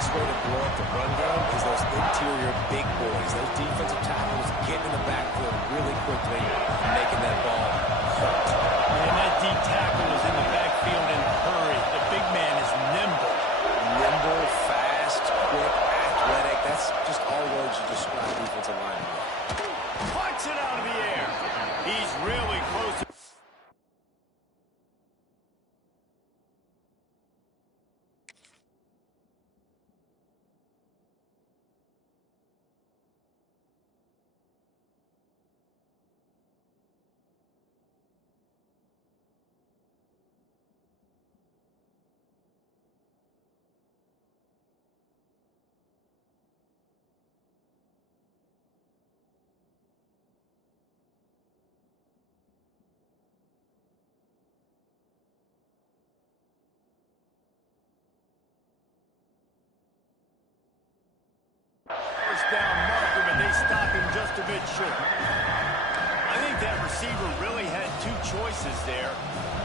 quickest way to blow up the run game is those interior big boys. Those defensive tackles getting in the backfield really quickly and making that ball hurt. And that deep tackle is in the backfield in a hurry. The big man is nimble. Nimble, fast, quick, athletic. That's just all words to describe defensive linemen. Punts it out of the air. He's really close to... down marker, but they stop him just a bit short. I think that receiver really had two choices there.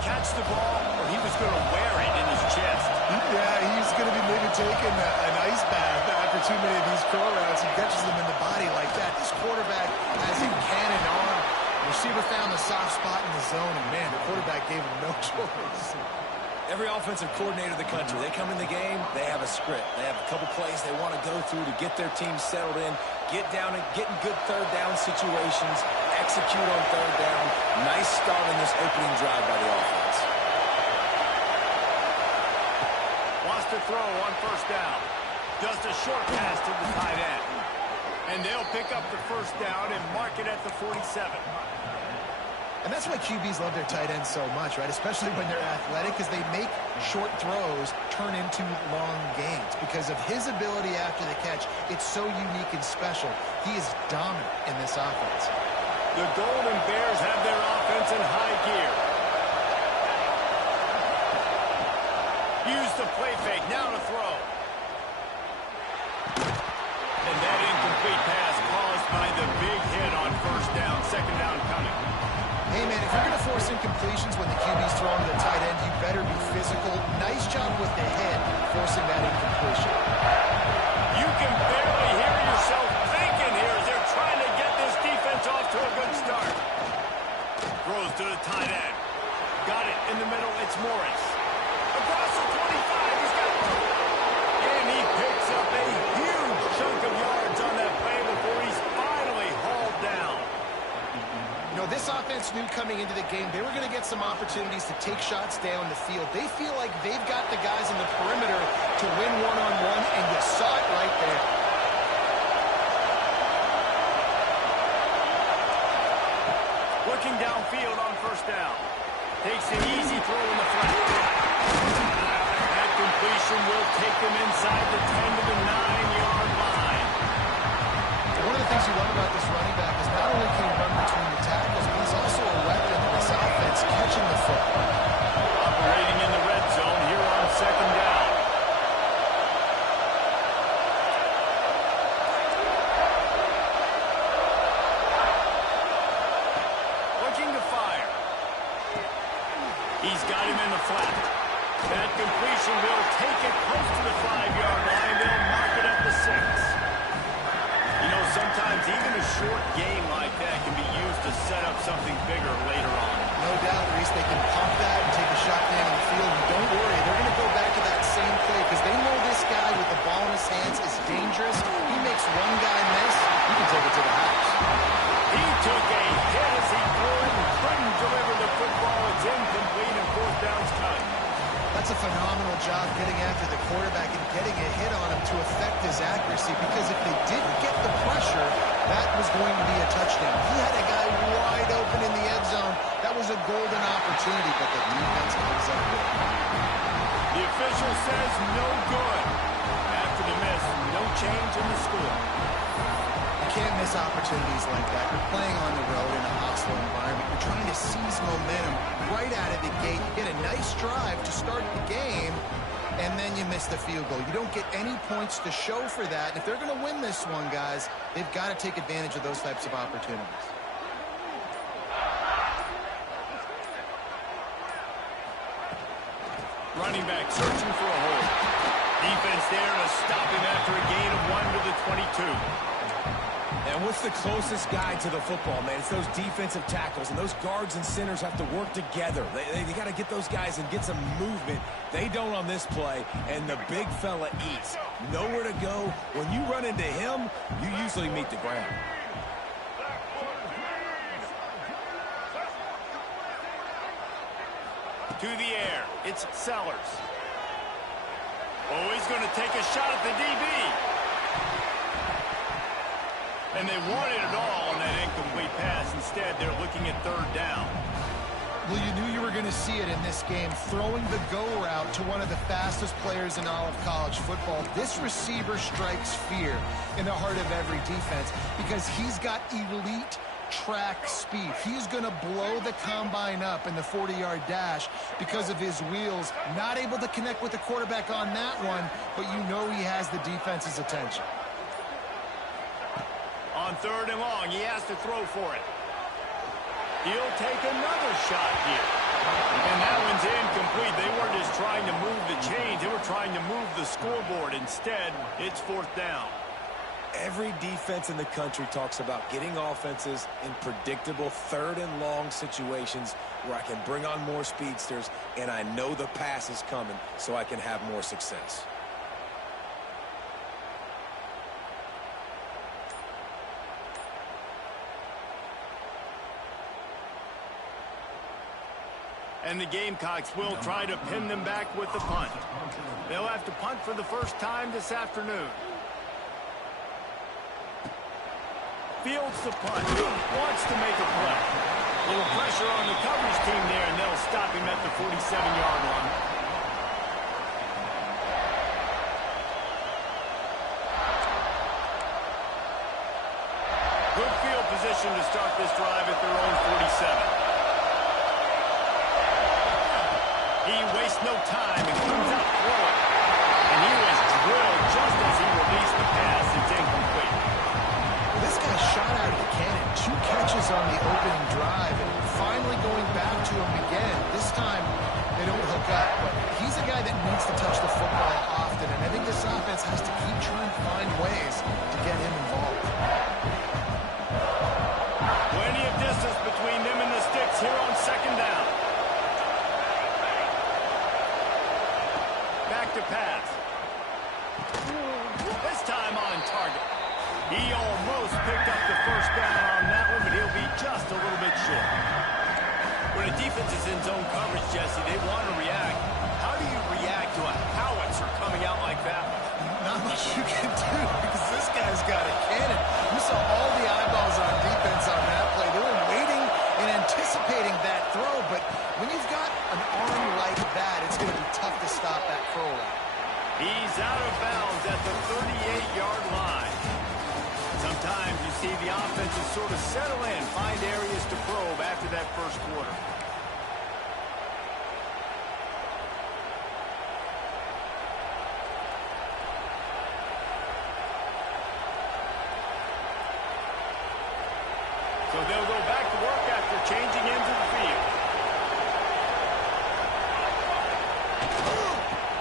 Catch the ball, or he was going to wear it in his chest. Yeah, he's going to be maybe taking an ice bath after too many of these curl routes. He catches them in the body like that. This quarterback has a cannon arm. The receiver found the soft spot in the zone, and man, the quarterback gave him no choice. Every offensive coordinator in the country, they come in the game, they have a script. They have a couple plays they want to go through to get their team settled in, get down and get in good third down situations, execute on third down. Nice start in this opening drive by the offense. Wants to throw on first down. Just a short pass to the tight end. And they'll pick up the first down and mark it at the 47. And that's why QBs love their tight ends so much, right? Especially when they're athletic, because they make short throws turn into long gains. Because of his ability after the catch, it's so unique and special. He is dominant in this offense. The Golden Bears have their offense in high gear. Use the play fake, now to throw. And that incomplete pass caused by the big hit on first down, second down coming. Hey, man, if you're going to force incompletions when the QB's throwing to the tight end, you better be physical. Nice job with the head, forcing that incompletion. You can barely hear yourself thinking here as they're trying to get this defense off to a good start. Throws to the tight end. Got it in the middle. It's Morris. Across the 25. He's got it. And he picks up a huge chunk of yards on that play before he's finally hauled down. You know, this offense knew coming into the game they were going to get some opportunities to take shots down the field. They feel like they've got the guys in the perimeter to win one-on-one, and you saw it right there. Looking downfield on first down. Takes an easy throw in the flat. That completion will take them inside the 10 to the 9-yard line. One of the things you love about this running back is not only can he run between the tackles, but he's also a weapon in this offense, catching the football. Operating in the red zone here on second down. Looking to fire. He's got him in the flat. That completion will take it close to the 5-yard line. They'll mark it at the 6. You know, sometimes even a short game like that can be used to set up something bigger later on. No doubt, Reese, they can pump that and take a shot down the field. And don't worry, they're going to go back to that same play because they know this guy with the ball in his hands is dangerous. He makes one guy miss, he can take it to the house. He took a hit as he threw it and couldn't deliver the football. It's incomplete and fourth down's cut. That's a phenomenal job getting after the quarterback and getting a hit on him to affect his accuracy, because if they didn't get the pressure, that was going to be a touchdown. He had a guy wide open in the end zone. That was a golden opportunity, but the defense comes up with it. The official says no good. After the miss, no change in the score. You can't miss opportunities like that. You're playing on the road in a hostile environment. You're trying to seize momentum right out of the gate. You get a nice drive to start the game, and then you miss the field goal. You don't get any points to show for that. And if they're going to win this one, guys, they've got to take advantage of those types of opportunities. Running back searching for a hole. Defense there to stop him after a gain of 1 to the 22. And what's the closest guy to the football, man? It's those defensive tackles, and those guards and centers have to work together. They got to get those guys and get some movement. They don't on this play, and the big fella eats. Nowhere to go. When you run into him, you usually meet the ground. To the air, it's Sellers. Oh, he's going to take a shot at the DB. And they wanted it all on that incomplete pass. Instead, they're looking at third down. Well, you knew you were going to see it in this game, throwing the go route to one of the fastest players in all of college football. This receiver strikes fear in the heart of every defense because he's got elite track speed. He's going to blow the combine up in the 40-yard dash because of his wheels. Not able to connect with the quarterback on that one, but you know he has the defense's attention. On third and long, he has to throw for it. He'll take another shot here. And that one's incomplete. They weren't just trying to move the chains. They were trying to move the scoreboard. Instead, it's fourth down. Every defense in the country talks about getting offenses in predictable third and long situations where I can bring on more speedsters and I know the pass is coming so I can have more success. And the Gamecocks will try to pin them back with the punt. They'll have to punt for the first time this afternoon. Fields the punt. Wants to make a play. A little pressure on the coverage team there, and they'll stop him at the 47-yard line. Good field position to start this drive at their own 47. He wastes no time and comes out throwing. And he was drilled just as he released the pass. It's incomplete. This guy shot out of the cannon. 2 catches on the opening drive, and finally going back to him again. This time, they don't hook up, but he's a guy that needs to touch the football often, and I think this offense has to keep trying to find ways to get him involved. Plenty of distance between them and the sticks here on second down. Back to pass. This time on target. He almost picked up the first down on that one, but he'll be just a little bit short. When a defense is in zone coverage, Jesse, they want to react. How do you react to a howitzer coming out like that? Not much you can do because this guy's got a cannon. You saw all the eyeballs on defense on that play. They were waiting and anticipating that throw, but when you've got an arm like that, it's going to be tough to stop that throw. He's out of bounds at the 38-yard line. Sometimes you see the offenses sort of settle in, find areas to probe after that first quarter. So they'll go back to work after changing into the field.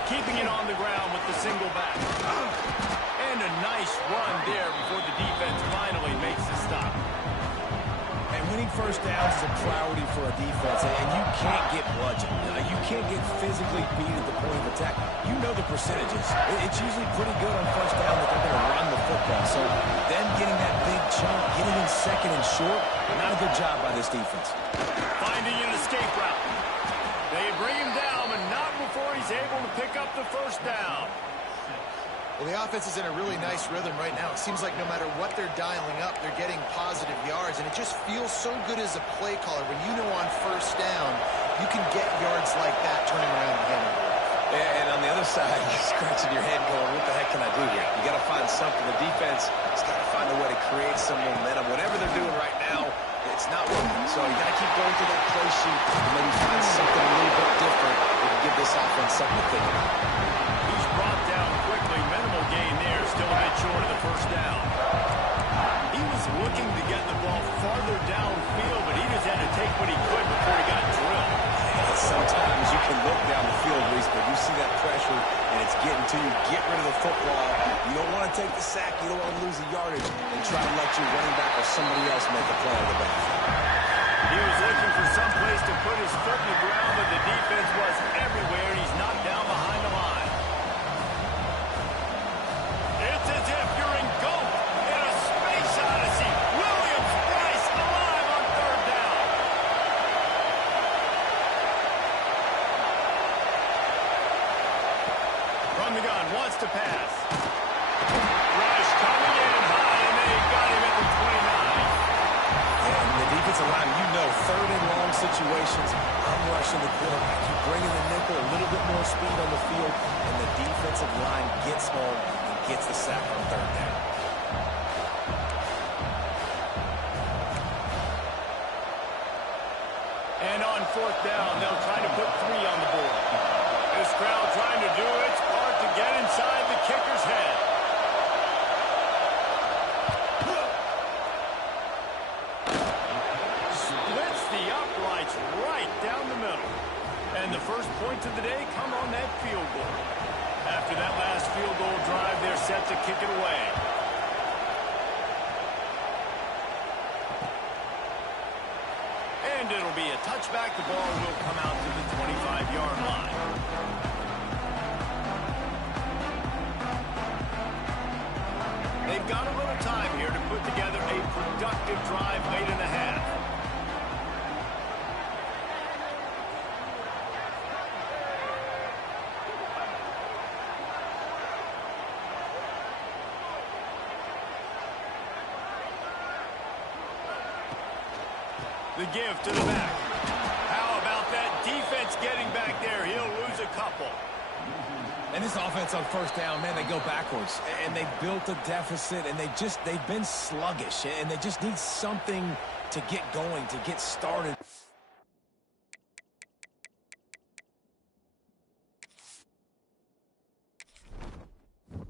Keeping it on the ground with the single back. And a nice run there before the defense finally makes the stop. And winning first downs is a priority for a defense, and you can't get bludgeoned. You can't get physically beat at the point of attack. You know the percentages. It's usually pretty good on first down that they're going to run the football. So them getting that big chunk, getting in second and short, not a good job by this defense. Finding an escape route. They bring him down, but not before he's able to pick up the first down. Well, the offense is in a really nice rhythm right now. It seems like no matter what they're dialing up, they're getting positive yards, and it just feels so good as a play caller when you know on first down you can get yards like that turning around again. And on the other side, you're scratching your head going, what the heck can I do here? You got to find something. The defense has got to find a way to create some momentum. Whatever they're doing right now, it's not working. So you got to keep going through that play sheet and maybe find something a little bit different that can give this offense something to think about. He's brought down quickly. Minimal gain there. Still a bit short of the first down. He was looking to get the ball farther downfield, but he just had to take what he could before he got drilled. Sometimes you can look down the field, Reese, but you see that pressure and it's getting to you. Get You don't want to take the sack. You don't want to lose the yardage and try to let your running back or somebody else make a play on the back. He was looking for some place to put his foot in the ground, but the defense was everywhere, and he's knocked down behind the line. It's as if you're engulfed in a space odyssey. Williams-Brice alive on third down. From the gun, wants to pass. Rush coming in high, and they got him at the 29. And the defensive line, you know, third and long situations, I'm rushing the quarterback. You bring in the nickel, a little bit more speed on the field, and the defensive line gets home and gets the sack on third down. And on fourth down, they'll try to put 3 on the board. This crowd trying to do its part to get inside the kicker's head. Splits the uprights right down the middle. And the first points of the day come on that field goal. After that last field goal drive, they're set to kick it away. And it'll be a touchback. The ball will come out to the 25-yard line. They've got a little time here to put together a productive drive late in the half. The give to the back. How about that defense getting back there? He'll lose a couple. And this offense on first down, man, they go backwards. And they built a deficit, and they've been sluggish. And they just need something to get going, to get started.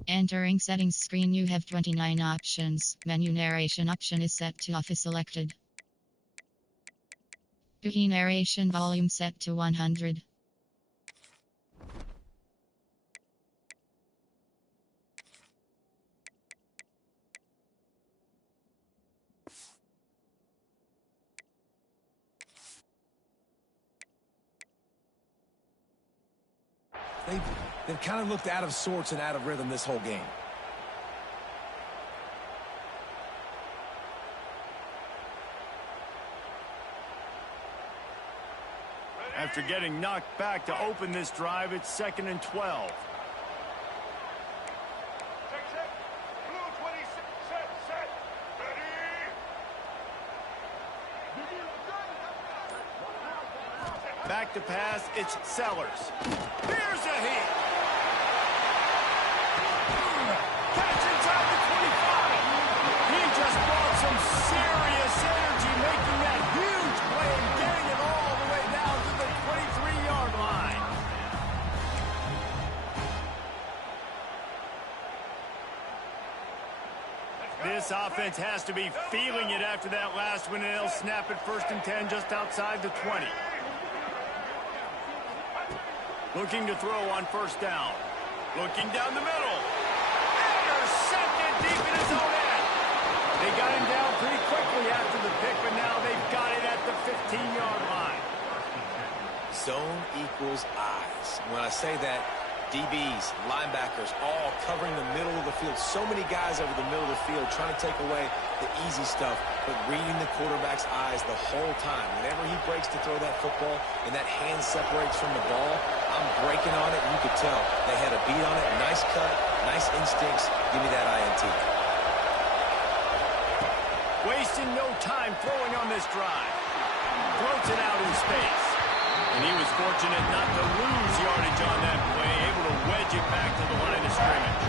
Entering settings screen, you have 29 options. Menu narration option is set to off is selected. Boogie narration volume set to 100. They've kind of looked out of sorts and out of rhythm this whole game. After getting knocked back to open this drive, it's 2nd and 12. Back to pass, it's Sellers. Here's a hit. Catch inside the 25. He just brought some serious energy, making that huge play and getting it all the way down to the 23-yard line. This offense has to be feeling it after that last one, and they'll snap it 1st and 10 just outside the 20. Looking to throw on 1st down. Looking down the middle. Intercepted deep in his own end. They got him down pretty quickly after the pick, but now they've got it at the 15-yard line. Zone equals eyes. When I say that, DBs, linebackers, all covering the middle of the field. So many guys over the middle of the field trying to take away the easy stuff, but reading the quarterback's eyes the whole time. Whenever he breaks to throw that football and that hand separates from the ball, I'm breaking on it, and you could tell they had a beat on it. Nice cut, nice instincts. Give me that INT. Wasting no time throwing on this drive. Floats it out in space. And he was fortunate not to lose yardage on that play, able to wedge it back to the line of scrimmage.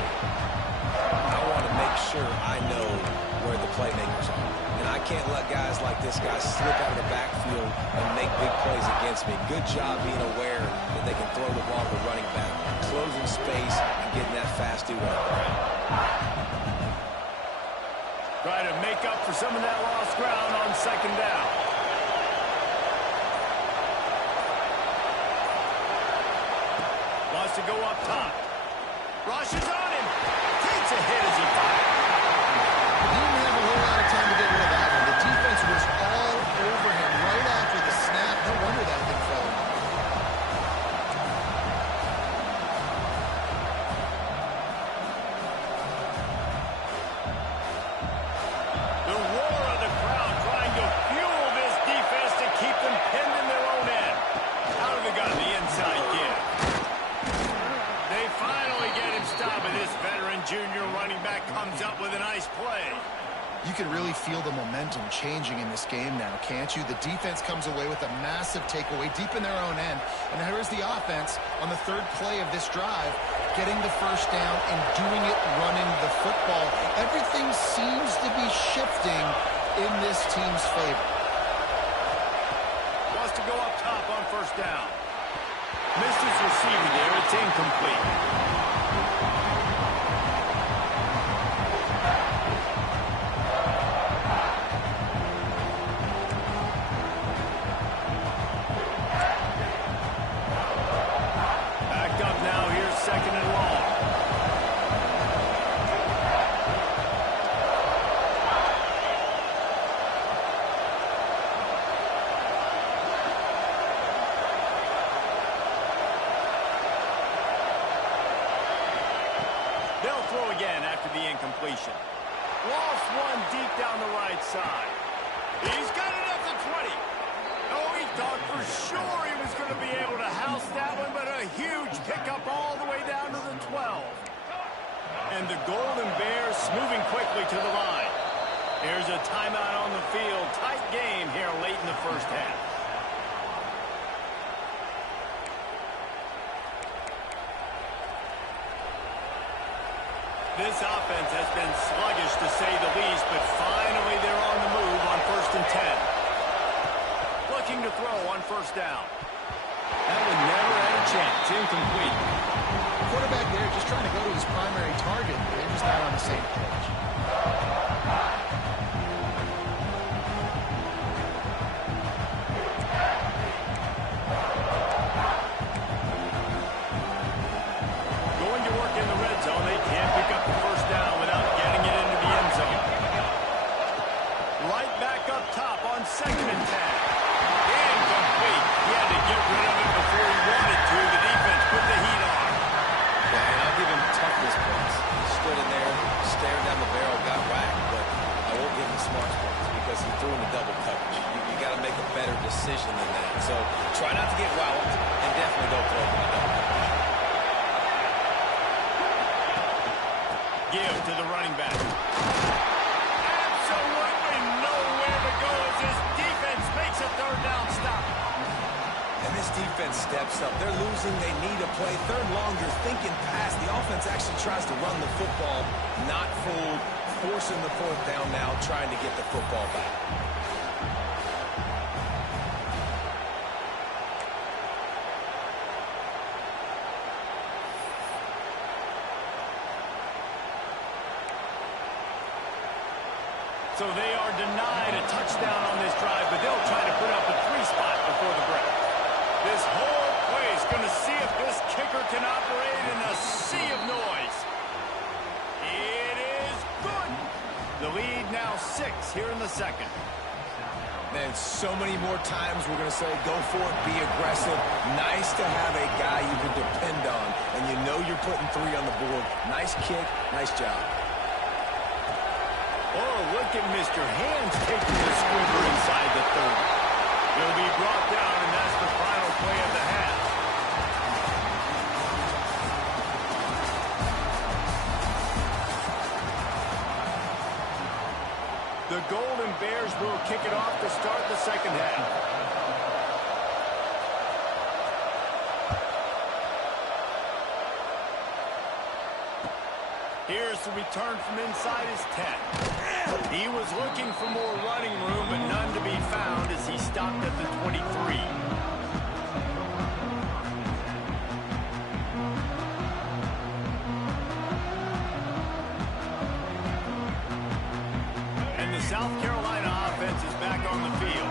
I want to make sure I know where the playmakers are. And I can't let guys like this guy slip out of the backfield and make big plays against me. Good job being aware that they can throw the ball to the running back, closing space and getting that fast dude on the ground. Try to make up for some of that lost ground on 2nd down. Wants to go up top. Rushes on him. Takes a hit. quarterback comes up with a nice play. You can really feel the momentum changing in this game now, can't you? The defense comes away with a massive takeaway deep in their own end. And here is the offense on the third play of this drive, getting the first down and doing it running the football. Everything seems to be shifting in this team's favor. Wants to go up top on first down. Missed his receiver there. It's incomplete. They'll throw again after the incompletion. Lost one deep down the right side. He's got it at the 20. Oh, he thought for sure he was going to be able to house that one, but a huge pickup all the way down to the 12. And the Golden Bears moving quickly to the line. Here's a timeout on the field. Tight game here late in the first half. This offense has been sluggish to say the least, but finally they're on the move on 1st and 10. Looking to throw on first down. That one never had a chance. Incomplete. Quarterback there just trying to go to his primary target. They're just not on the same page. Going to work in the red zone. They can't pick up the first down without getting it into the end zone. Right back up top on 2nd and 10. Incomplete. He had to get rid of it before he wanted to. The defense put the heat on. Yeah, and I'll give him toughness points. He stood in there, stared down the barrel, got whacked, but I won't give him smarts points because he threw in the double coverage. You got to make a better decision than that. So try not to get wowed and definitely don't throw in the double coverage. Give to the running back. Absolutely nowhere to go as this defense makes a third down stop. And this defense steps up. They're losing. They need a play. Third long, you're thinking pass. The offense actually tries to run the football, not fooled, forcing the fourth down now, trying to get the football back. So they are denied a touchdown on this drive, but they'll try to put up a 3-spot before the break. This whole play is going to see if this kicker can operate in a sea of noise. It is good. The lead now 6 here in the second. Man, so many more times we're going to say, go for it, be aggressive. Nice to have a guy you can depend on, and you know you're putting 3 on the board. Nice kick, nice job. Oh, look at Mr. Hands taking the squibber inside the 30. He'll be brought down, and that's the final play of the half. The Golden Bears will kick it off to start the second half. Here's the return from inside his 10. He was looking for more running room, but none to be found as he stopped at the 23. And the South Carolina offense is back on the field.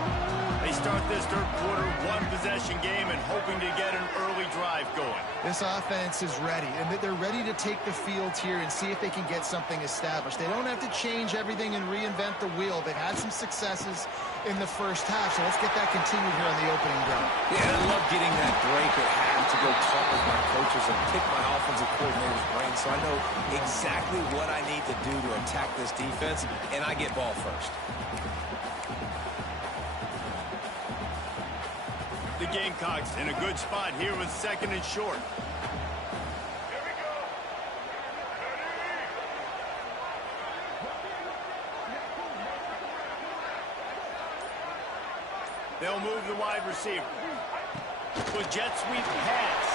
They start this third quarter one-possession game and hoping to get an early drive going. This offense is ready, and they're ready to take the field here and see if they can get something established. They don't have to change everything and reinvent the wheel. They've had some successes in the first half, so let's get that continued here on the opening drive. Yeah, I love getting that break at half to go talk with my coaches and pick my offensive coordinator's brain so I know exactly what I need to do to attack this defense, and I get ball first. The Gamecocks in a good spot here with 2nd and short. They'll move the wide receiver. With jet sweep pass.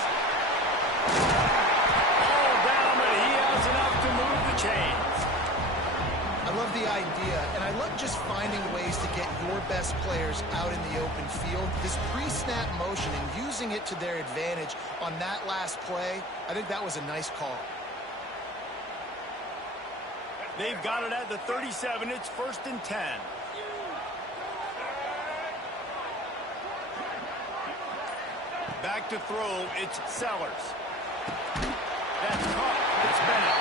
All down, but he has enough to move the chains. I love the idea, and I love just finding ways to get your best players out in the open field. This pre-snap motion and using it to their advantage on that last play, I think that was a nice call. They've got it at the 37. It's 1st and 10. Back to throw, it's Sellers. That's caught. It's Bennett.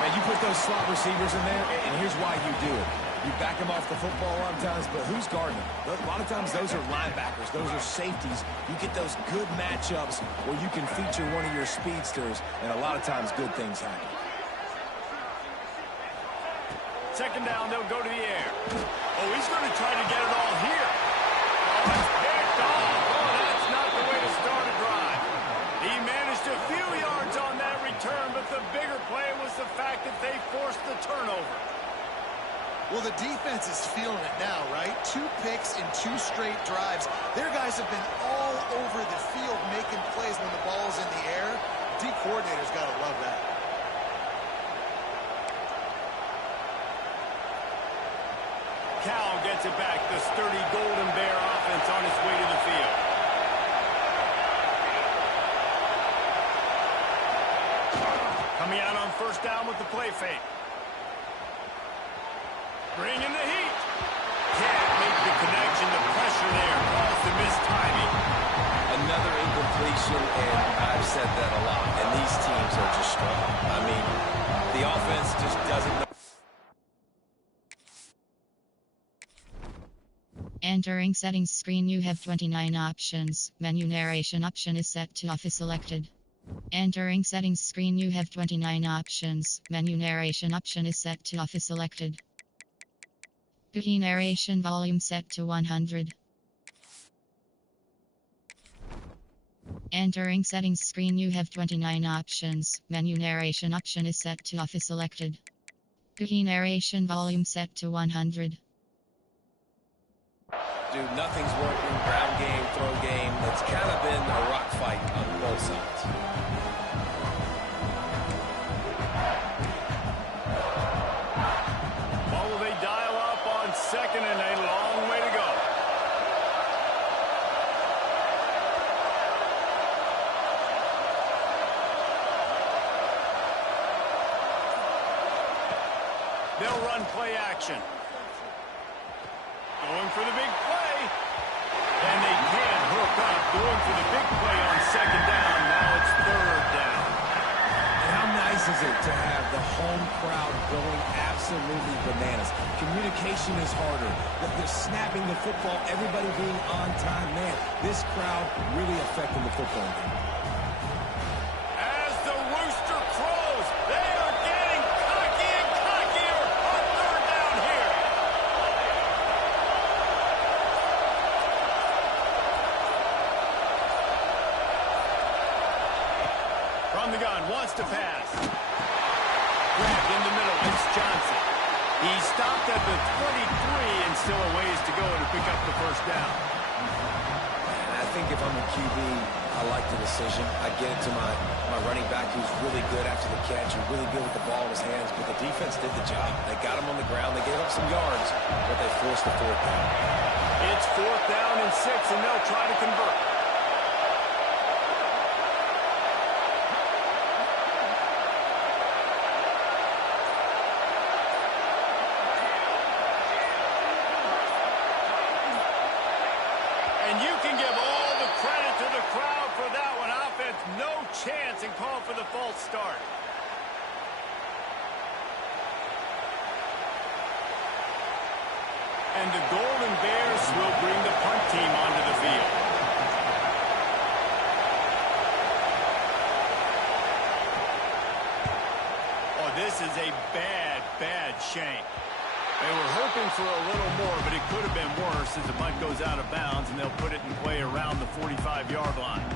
Man, you put those slot receivers in there, and here's why you do it. You back them off the football a lot of times, but who's guarding them? A lot of times those are linebackers. Those are safeties. You get those good matchups where you can feature one of your speedsters, and a lot of times good things happen. 2nd down, they'll go to the air. Oh, he's going to try to get it all here. Oh, it's picked off. Oh, that's not the way to start a drive. He managed a few yards on that return, but the bigger play was the fact that they forced the turnover. Well, the defense is feeling it now, right? 2 picks in 2 straight drives. Their guys have been all over the field making plays when the ball's in the air. D coordinator's got to love that. Cal gets it back. The sturdy Golden Bear offense on its way to the field. Coming out on 1st down with the play fake. Bringing the heat. Can't make the connection. The pressure there caused the missed timing. Another incompletion, and I've said that a lot. And these teams are just strong. I mean, the offense just doesn't know. Entering settings screen, you have 29 options. Menu narration option is set to office selected. Entering settings screen, you have 29 options. Menu narration option is set to office selected. Cookie narration volume set to 100. Entering settings screen, you have 29 options. Menu narration option is set to office selected. Cookie narration volume set to 100. Dude, nothing's working. Ground game, throw game. It's kind of been a rock fight on both sides. What will they dial up on 2nd and a long way to go? They'll run play action. Going for the big play. And they can't hook up. Going for the big play on 2nd down. Now it's 3rd down. And how nice is it to have the home crowd going absolutely bananas? Communication is harder. They're snapping the football, everybody being on time. Man, this crowd really affecting the football game. As the rooster crows, they are getting cocky and cockier on 3rd down here. From the gun, wants to pass. Grabbed in the middle, it's Johnson. He stopped at the 23 and still a ways to go to pick up the 1st down. And I think if I'm a QB, I like the decision. I get it to my running back who's really good after the catch and really good with the ball in his hands, but the defense did the job. They got him on the ground. They gave up some yards, but they forced the 4th down. It's 4th down and 6, and they'll try to convert. And you can give all the credit to the crowd for that one. Offense, no chance, and call for the false start. And the Golden Bears will bring the punt team onto the field. Oh, this is a bad, bad shank. They were hoping for a little more, but it could have been worse as the punt goes out of bounds, and they'll put it in play around the 45-yard line.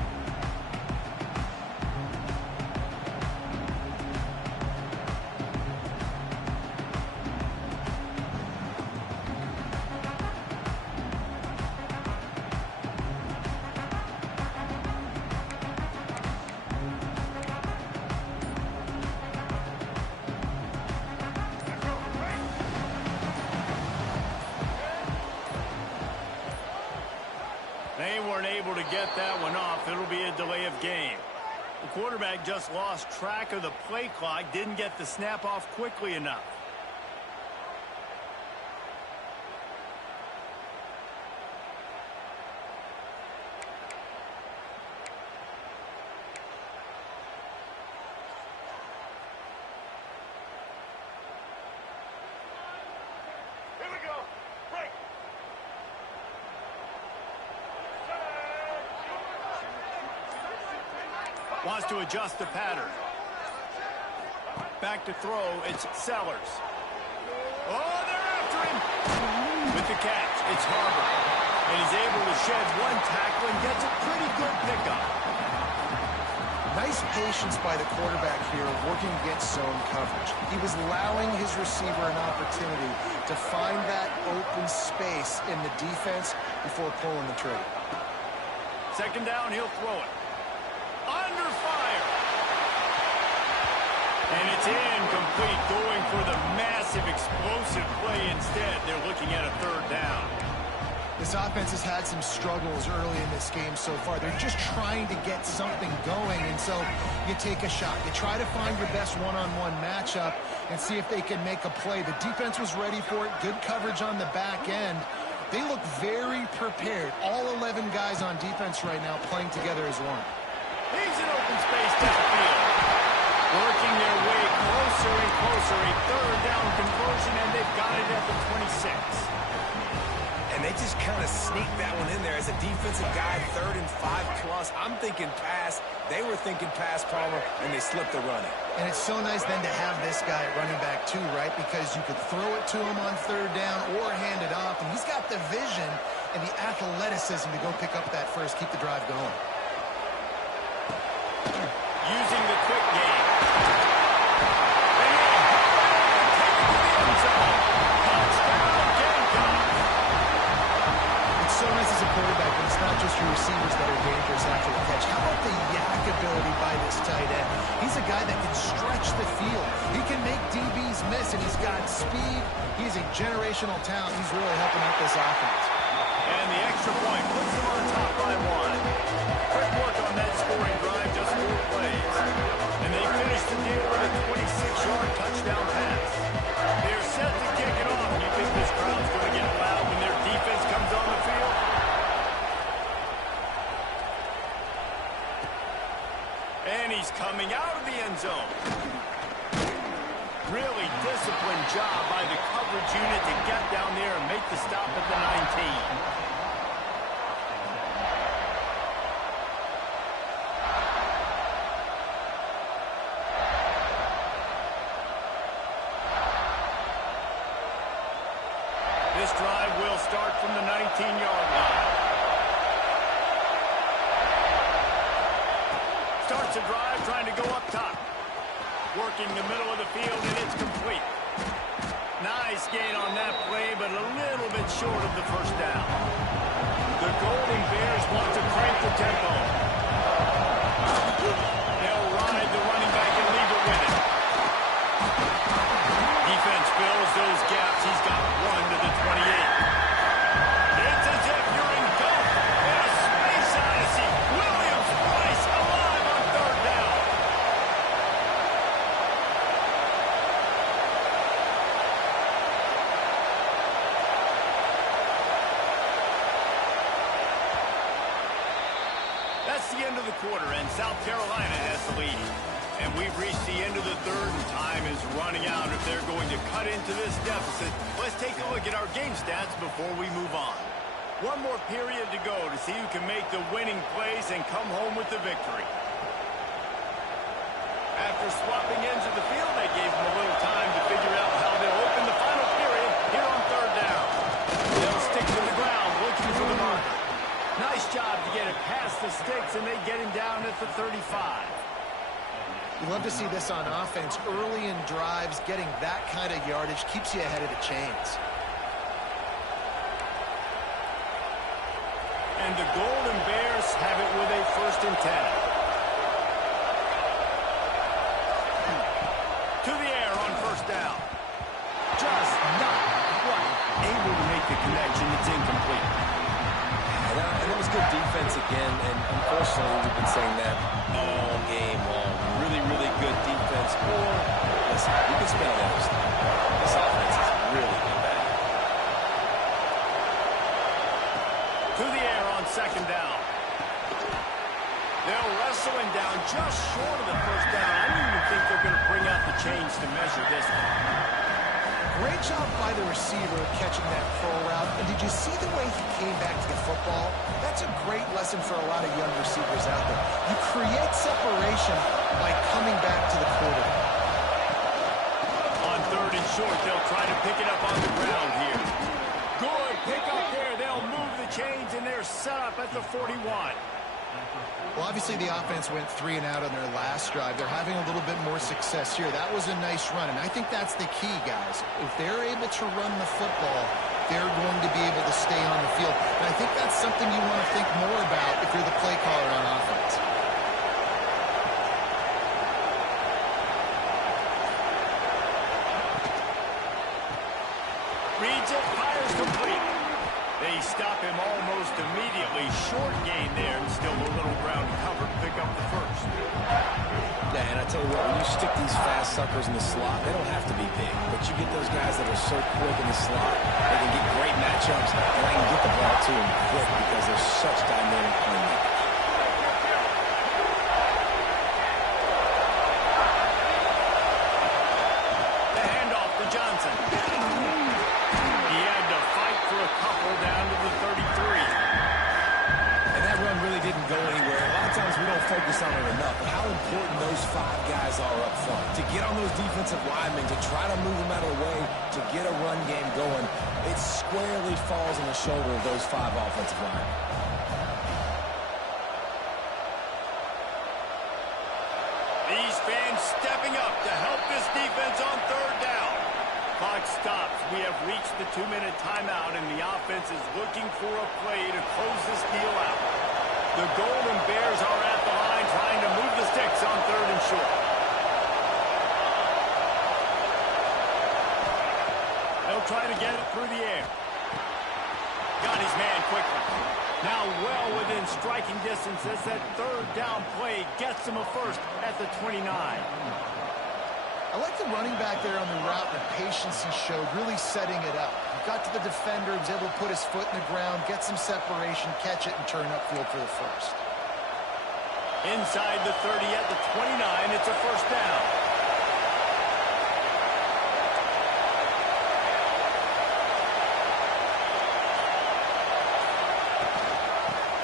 get that one off. It'll be a delay of game. The quarterback just lost track of the play clock, didn't get the snap off quickly enough. Wants to adjust the pattern. Back to throw, it's Sellers. Oh, they're after him! With the catch, it's Harbor. And he's able to shed one tackle and gets a pretty good pickup. Nice patience by the quarterback here, working against zone coverage. He was allowing his receiver an opportunity to find that open space in the defense before pulling the trigger. Second down, he'll throw it. Under fire. And it's incomplete, going for the massive explosive play instead. They're looking at a third down. This offense has had some struggles early in this game so far. They're just trying to get something going, and so you take a shot. You try to find your best one-on-one matchup and see if they can make a play. The defense was ready for it. Good coverage on the back end. They look very prepared. All 11 guys on defense right now playing together as one. He's in open space downfield. Working their way closer and closer. A third down conversion, and they've got it at the 26. And they just kind of sneaked that one in there as a defensive guy, 3rd and 5+. I'm thinking pass. They were thinking pass, Palmer, and they slipped the running. And it's so nice then to have this guy at running back too, right? Because you could throw it to him on third down or hand it off. And he's got the vision and the athleticism to go pick up that first, keep the drive going. Using the quick game. It's so nice as a quarterback, but it's not just your receivers that are dangerous after the catch. How about the yak ability by this tight end? He's a guy that can stretch the field. He can make DBs miss, and he's got speed. He's a generational talent. He's really helping out this offense. And the extra point puts them on top by 1. Quick work on that scoring drive, just 4 plays. And they finish the deal with a 26-yard touchdown pass. They're set to kick it off. You think this crowd's going to get loud when their defense comes on the field? And he's coming out of the end zone. Really disciplined job by the coverage unit to get down there and make the stop at the 19. This drive will start from the 19-yard line. Starts a drive trying to go up top. Working the middle of the field, and it's complete. Nice gain on that play, but a little bit short of the first down. The Golden Bears want to crank the tempo. They'll ride the running back and leave it with it. Defense fills those gaps. He's got 1 to the 28. It's as if you're engulfed in a space odyssey. Williams Price alive on third down. That's the end of the quarter, and South Carolina has the lead. And we've reached the end of the third, and time is running out. If they're going to cut into this deficit, let's take a look at our game stats before we move on. One more period to go to see who can make the winning plays and come home with the victory. After swapping ends of the field, they gave them a little time to figure out how they'll open the final period here on third down. They'll stick to the ground looking for the marker. Nice job to get it past the sticks, and they get him down at the 35. You love to see this on offense. Early in drives, getting that kind of yardage keeps you ahead of the chains. And the Golden Bears have it with a 1st and 10. To the air on first down. Just not quite able to make the connection. It's incomplete. And was good defense again, and unfortunately, we've been saying that all game long. Really, really good defense. Or, listen, we can spin on every style. This offense has really been bad. To the air on second down. They'll wrestle him down just short of the first down. I don't even think they're going to bring out the chains to measure this one. Great job by the receiver catching that pro route. And did you see the way he came back to the football? That's a great lesson for a lot of young receivers out there. You create separation by coming back to the quarterback. On third and short, they'll try to pick it up on the ground here. Good pick up there. They'll move the chains, and they're set up at the 41. Well, obviously the offense went 3 and out on their last drive. They're having a little bit more success here. That was a nice run, and I think that's the key, guys. If they're able to run the football, they're going to be able to stay on the field. And I think that's something you want to think more about if you're the play caller on offense. Reads it, fires complete. They stop him almost immediately. Short gain there, and still a little ground to cover to pick up the first. Yeah, and I tell you what, when you stick these fast suckers in the slot, they don't have to be big. But you get those guys that are so quick in the slot, they can get great matchups, and I can get the ball to them quick because they're such dynamic playmakers. The handoff to Johnson. He had to fight for a couple down to the 33. And that run really didn't go anywhere. A lot of times we don't focus on it enough, but how important those 5 guys are up front. To get on those defensive linemen, to try to move them out of the way, to get a run game going, it squarely falls on the shoulder of those 5 offensive linemen. These fans stepping up to help this defense on third down. Clock stops. We have reached the 2-minute timeout, and the offense is looking for a play to close this deal out. The Golden Bears are at the line trying to move the sticks on third and short. They'll try to get it through the air. Got his man quickly. Now well within striking distance as that third down play gets him a first at the 29. I like the running back there on the route, the patience he showed, really setting it up. He got to the defender, was able to put his foot in the ground, get some separation, catch it, and turn upfield for the first. Inside the 30 at the 29, it's a first down.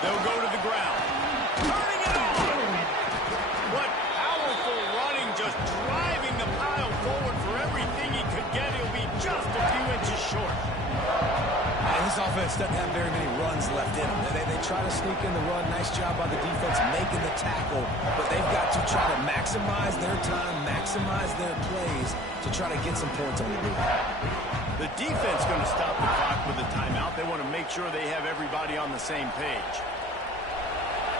They'll go to the ground. Turning it on! What powerful running, just driving the pile forward for everything he could get. He'll be just a few inches short. And this offense doesn't have very many runs left in them. They try to sneak in the run. Nice job by the defense making the tackle. But they've got to try to maximize their time, maximize their plays to try to get some points on the board. The defense going to stop the clock with a timeout. They want to make sure they have everybody on the same page.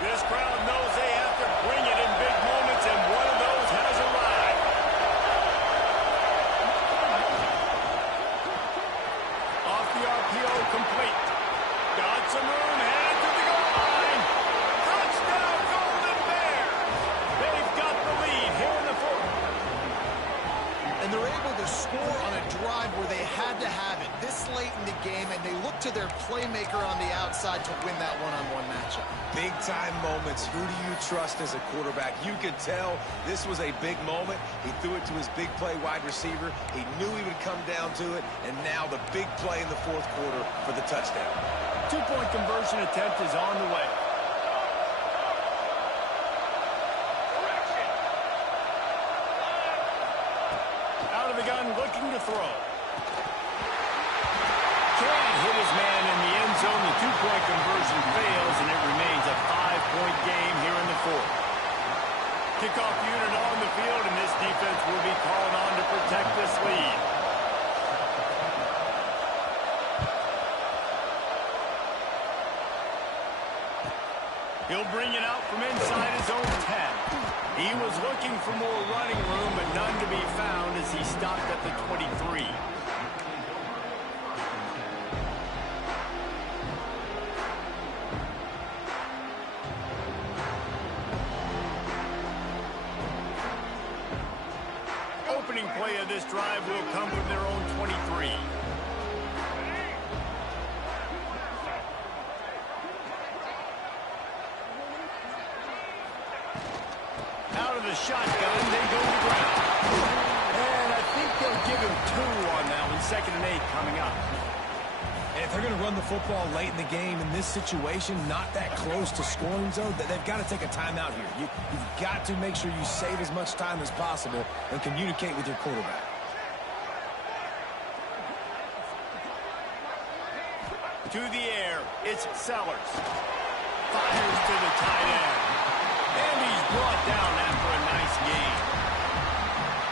This crowd knows they have to bring it in big moments, and one of those has arrived. Off the RPO, complete. Got some room, headed to the goal line. Touchdown, Golden Bears. They've got the lead here in the fourth. And they're able to score on a drive where they had to have it this late in the game, and they look to their playmaker on the outside to win that one-on-one matchup. Big-time moments. Who do you trust as a quarterback? You could tell this was a big moment. He threw it to his big play wide receiver. He knew he would come down to it, and now the big play in the fourth quarter for the touchdown. Two-point conversion attempt is on the way. Out of the gun, looking to throw. Can't hit his man in the end zone. The two-point conversion fails, and it remains a 5-point game here in the fourth. Kickoff unit on the field, and this defense will be called on to protect this lead. He'll bring it out from inside his own 10. He was looking for more running room, but none to be found as he stopped at the 23. shotgun. They go to the ground. And I think they'll give him 2 on that one. 2nd and 8 coming up. And if they're going to run the football late in the game in this situation, not that close to scoring zone, they've got to take a timeout here. You've got to make sure you save as much time as possible and communicate with your quarterback. To the air, it's Sellers. Fires to the tight end. And he's brought down after a nice gain.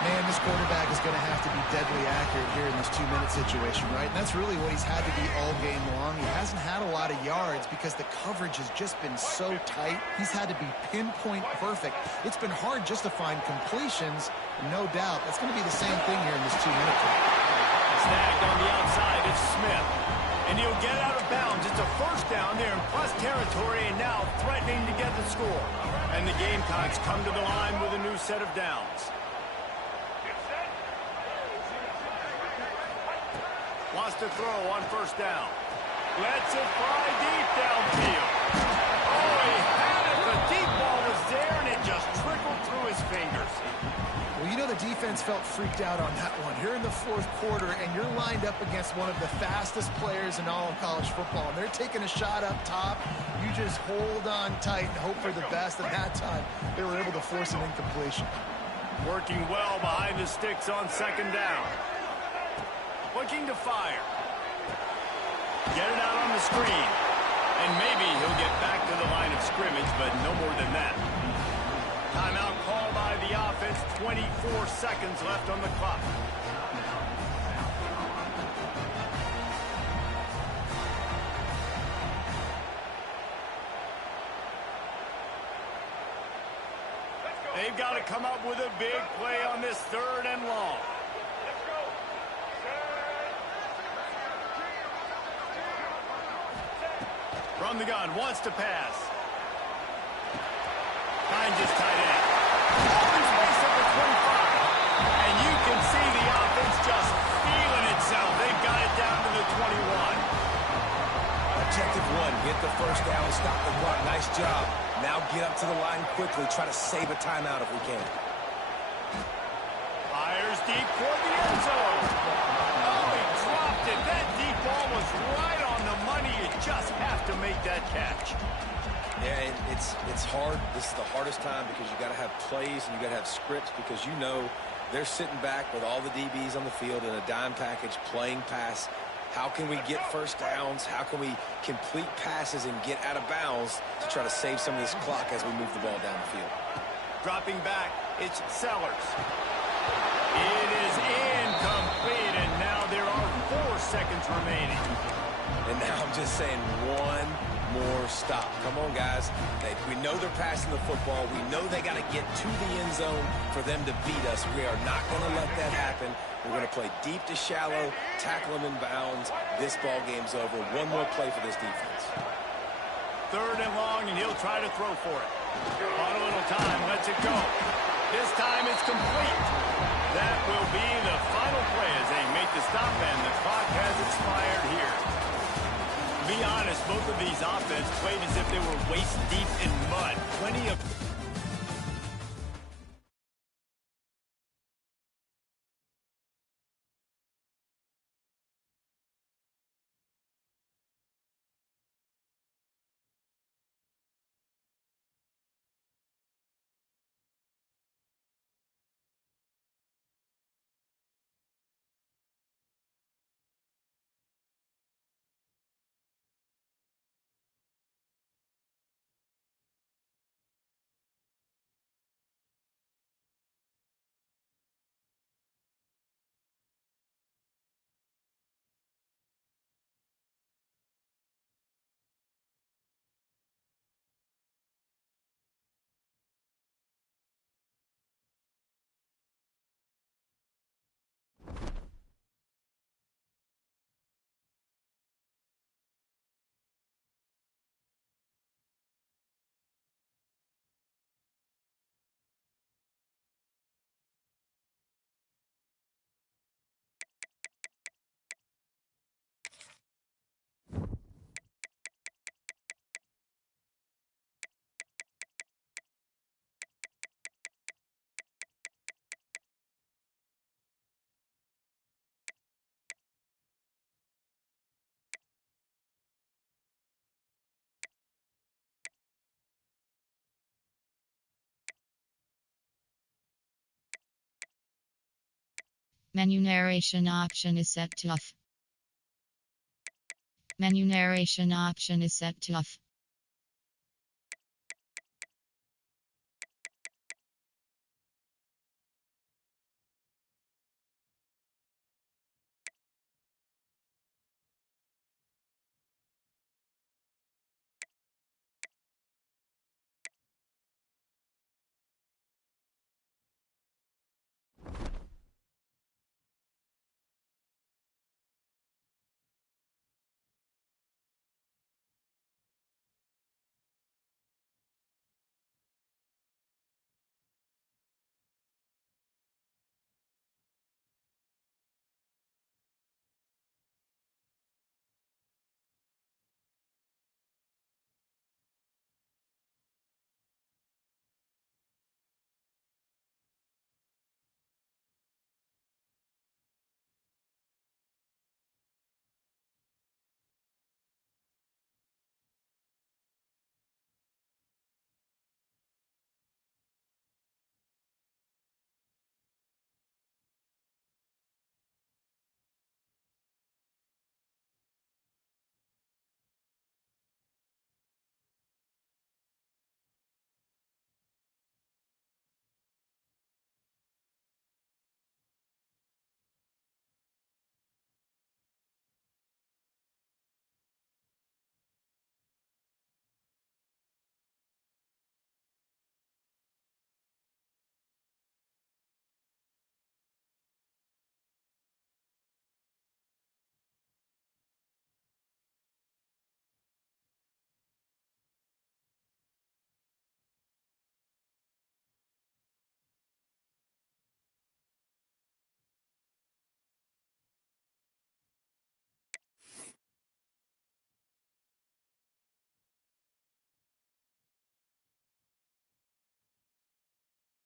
Man, this quarterback is going to have to be deadly accurate here in this 2-minute situation, right? And that's really what he's had to be all game long. He hasn't had a lot of yards because the coverage has just been so tight. He's had to be pinpoint perfect. It's been hard just to find completions, no doubt. That's going to be the same thing here in this 2-minute game. Snagged on the outside, it's Smith. And he'll get out of bounds. It's a first down there in plus territory and now threatening to get the score. And the Gamecocks come to the line with a new set of downs. Wants to throw on first down. Lets it fly deep downfield. Oh, he had it. The deep ball was there, and it just trickled through his fingers. Well, you know the defense felt freaked out on that one. You're in the 4th quarter, and you're lined up against one of the fastest players in all of college football. And they're taking a shot up top. You just hold on tight and hope for the best. And that time, they were able to force an incompletion. Working well behind the sticks on 2nd down. Looking to fire. Get it out on the screen. And maybe he'll get back to the line of scrimmage, but no more than that. Timeout called by the offense. 24 seconds left on the clock. They've got to come up with a big play on this 3rd and long. From the gun, wants to pass. Finds his tight end. He's raced up to 25. And you can see the offense just feeling itself. They've got it down to the 21. Objective 1, get the first down, stop the clock. Nice job. Now get up to the line quickly. Try to save a timeout if we can. Fires deep toward the end zone. Oh, he dropped it. That deep ball was right on the money. You just have to make that catch. Yeah, it's hard. This is the hardest time because you got to have plays and you got to have scripts because you know they're sitting back with all the DBs on the field in a dime package playing pass. How can we get first downs? How can we complete passes and get out of bounds to try to save some of this clock as we move the ball down the field? Dropping back, it's Sellers. It is incomplete, and now there are 4 seconds remaining. And now I'm just saying one more stop. Come on, guys. We know they're passing the football. We know they got to get to the end zone for them to beat us. We are not going to let that happen. We're going to play deep to shallow, tackle them in bounds. This ball game's over. One more play for this defense. 3rd and long, and he'll try to throw for it. On a little time, lets it go. This time it's complete. That will be the final play as they make the stop, and the clock has expired here. To be honest, both of these offenses played as if they were waist deep in mud. Plenty of Menu narration option is set to off. Menu narration option is set to off.